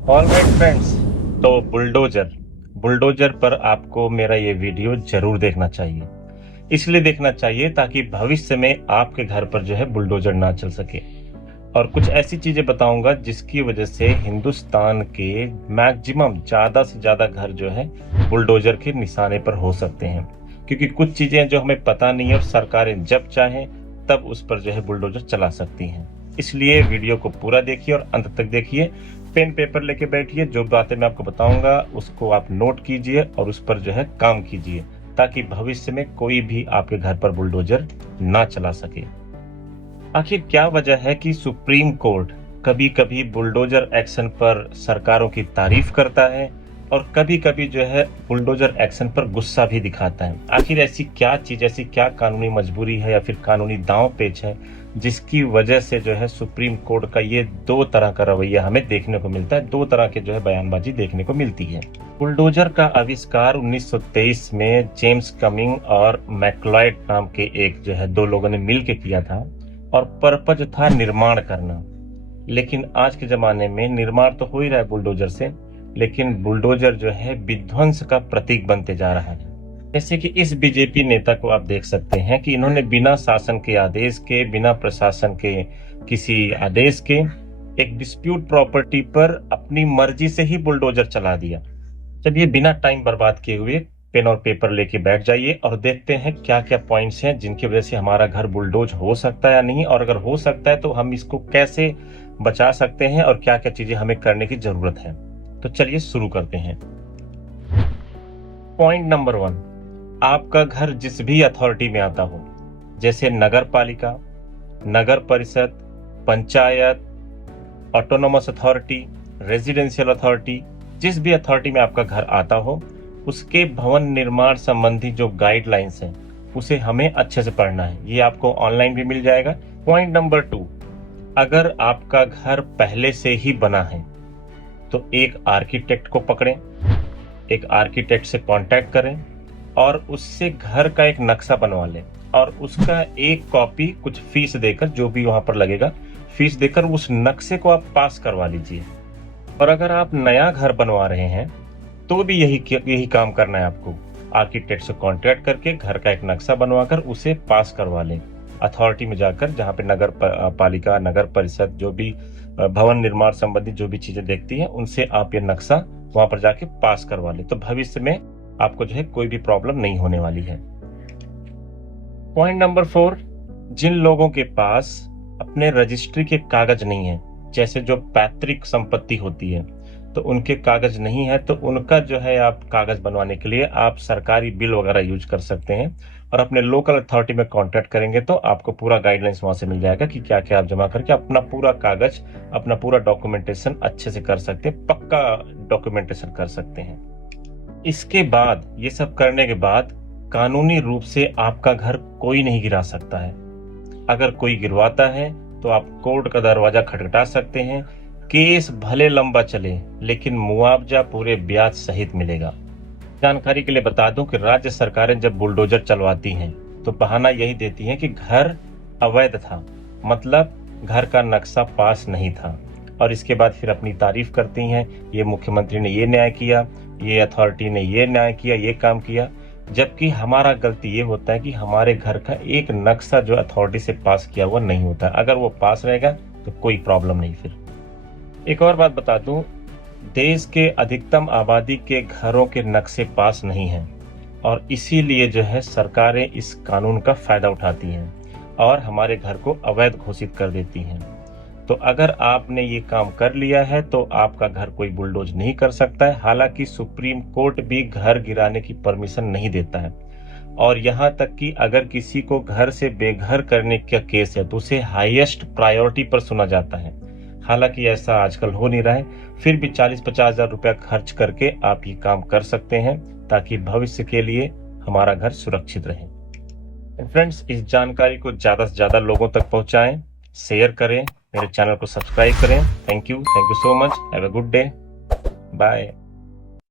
All right friends, तो bulldozer bulldozer पर आपको मेरा ये वीडियो जरूर देखना चाहिए। इसलिए देखना चाहिए ताकि भविष्य में आपके घर पर जो है बुलडोजर ना चल सके। और कुछ ऐसी चीजें बताऊंगा जिसकी वजह से हिंदुस्तान के मैक्सिमम ज्यादा से ज्यादा घर जो है बुलडोजर के निशाने पर हो सकते हैं। क्योंकि कुछ चीजें जो हमें पता नहीं है और सरकारें जब चाहें तब उस पर जो है बुलडोजर चला सकती हैं। इसलिए वीडियो को पूरा देखिए और अंत तक देखिए। पेन पेपर लेके बैठिए, जो बातें मैं आपको बताऊंगा उसको आप नोट कीजिए और उस पर जो है काम कीजिए, ताकि भविष्य में कोई भी आपके घर पर बुलडोजर ना चला सके। आखिर क्या वजह है कि सुप्रीम कोर्ट कभी कभी बुलडोजर एक्शन पर सरकारों की तारीफ करता है और कभी कभी जो है बुलडोजर एक्शन पर गुस्सा भी दिखाता है? आखिर ऐसी क्या चीज, ऐसी क्या कानूनी मजबूरी है या फिर कानूनी दांव पेच है जिसकी वजह से जो है सुप्रीम कोर्ट का ये दो तरह का रवैया हमें देखने को मिलता है, दो तरह के जो है बयानबाजी देखने को मिलती है। बुलडोजर का आविष्कार 1923 में जेम्स कमिंग और मैकलॉयड नाम के एक जो है दो लोगों ने मिलकर किया था और पर्पज था निर्माण करना। लेकिन आज के जमाने में निर्माण तो हो ही रहा है बुलडोजर से, लेकिन बुलडोजर जो है विध्वंस का प्रतीक बनते जा रहा है। जैसे कि इस बीजेपी नेता को आप देख सकते हैं कि इन्होंने बिना शासन के आदेश के, बिना प्रशासन के किसी आदेश के एक डिस्प्यूट प्रॉपर्टी पर अपनी मर्जी से ही बुलडोजर चला दिया। जब ये बिना टाइम बर्बाद किए हुए पेन और पेपर लेके बैठ जाइए और देखते हैं क्या क्या पॉइंट्स हैं जिनकी वजह से हमारा घर बुलडोज हो सकता है या नहीं, और अगर हो सकता है तो हम इसको कैसे बचा सकते हैं और क्या क्या चीजें हमें करने की जरूरत है। तो चलिए शुरू करते हैं। पॉइंट नंबर 1, आपका घर जिस भी अथॉरिटी में आता हो, जैसे नगर पालिका, नगर परिषद, panchayat, autonomous authority, residential authority, जिस भी अथॉरिटी में आपका घर आता हो, उसके भवन निर्माण संबंधी जो गाइडलाइंस हैं उसे हमें अच्छे से पढ़ना है। ये आपको ऑनलाइन भी मिल जाएगा। पॉइंट नंबर 2, अगर आपका घर पहले से ही बना है तो एक आर्किटेक्ट को पकड़ें, एक आर्किटेक्ट से कांटेक्ट करें और उससे घर का एक नक्शा बनवा लें और उसका एक कॉपी कुछ फीस देकर, जो भी वहां पर लगेगा फीस देकर, उस नक्शे को आप पास करवा लीजिए। और अगर आप नया घर बनवा रहे हैं तो भी यही काम करना है आपको। आर्किटेक्ट से कांटेक्ट करके घर का एक नक्शा बनवाकर उसे पास करवा लें अथॉरिटी में जाकर, जहां पे नगर पालिका, नगर परिषद, जो भी भवन निर्माण संबंधी जो भी चीजें देखती हैं उनसे आप ये नक्शा वहां पर जाके पास करवा लें। तो भविष्य में आपको जो है कोई भी प्रॉब्लम नहीं होने वाली है। पॉइंट नंबर 4, जिन लोगों के पास अपने रजिस्ट्री के कागज नहीं है, जैसे जो पैतृक संपत्ति होती है तो उनके कागज नहीं है, तो उनका जो है आप कागज बनवाने के लिए आप सरकारी बिल वगैरह यूज कर सकते हैं और अपने लोकल अथॉरिटी में कांटेक्ट करेंगे तो आपको पूरा गाइडलाइंस वहां से मिल जाएगा कि क्या क्या आप जमा करके अपना पूरा कागज, अपना पूरा डॉक्यूमेंटेशन अच्छे से कर सकते हैं, पक्का डॉक्यूमेंटेशन कर सकते हैं। इसके बाद, ये सब करने के बाद, कानूनी रूप से आपका घर कोई नहीं गिरा सकता है। अगर कोई गिरवाता है तो आप कोर्ट का दरवाजा खटखटा सकते हैं। केस भले लंबा चले लेकिन मुआवजा पूरे ब्याज सहित मिलेगा। जानकारी के लिए बता दूं कि राज्य सरकारें जब बुलडोजर चलवाती हैं तो बहाना यही देती हैं कि घर अवैध था, मतलब घर का नक्शा पास नहीं था, और इसके बाद फिर अपनी तारीफ करती हैं, ये मुख्यमंत्री ने ये न्याय किया, ये अथॉरिटी ने ये न्याय किया, ये काम किया। जबकि हमारा गलती ये होता है कि हमारे घर का एक नक्शा जो अथॉरिटी से पास किया हुआ नहीं होता। अगर वो पास रहेगा तो कोई प्रॉब्लम नहीं। फिर एक और बात बता दूं, देश के अधिकतम आबादी के घरों के नक्शे पास नहीं हैं और इसीलिए जो है सरकारें इस कानून का फायदा उठाती हैं और हमारे घर को अवैध घोषित कर देती हैं। तो अगर आपने ये काम कर लिया है तो आपका घर कोई बुलडोज नहीं कर सकता है। हालांकि सुप्रीम कोर्ट भी घर गिराने की परमिशन नहीं देता है, और यहाँ तक कि अगर किसी को घर से बेघर करने का केस है तो उसे हाईएस्ट प्रायोरिटी पर सुना जाता है। हालांकि ऐसा आजकल हो नहीं रहा है, फिर भी 40-50 हजार रुपया खर्च करके आप ये काम कर सकते हैं ताकि भविष्य के लिए हमारा घर सुरक्षित रहे। फ्रेंड्स, इस जानकारी को ज्यादा से ज्यादा लोगों तक पहुंचाएं, शेयर करें, मेरे चैनल को सब्सक्राइब करें। Thank you so much. Have a good day. Bye.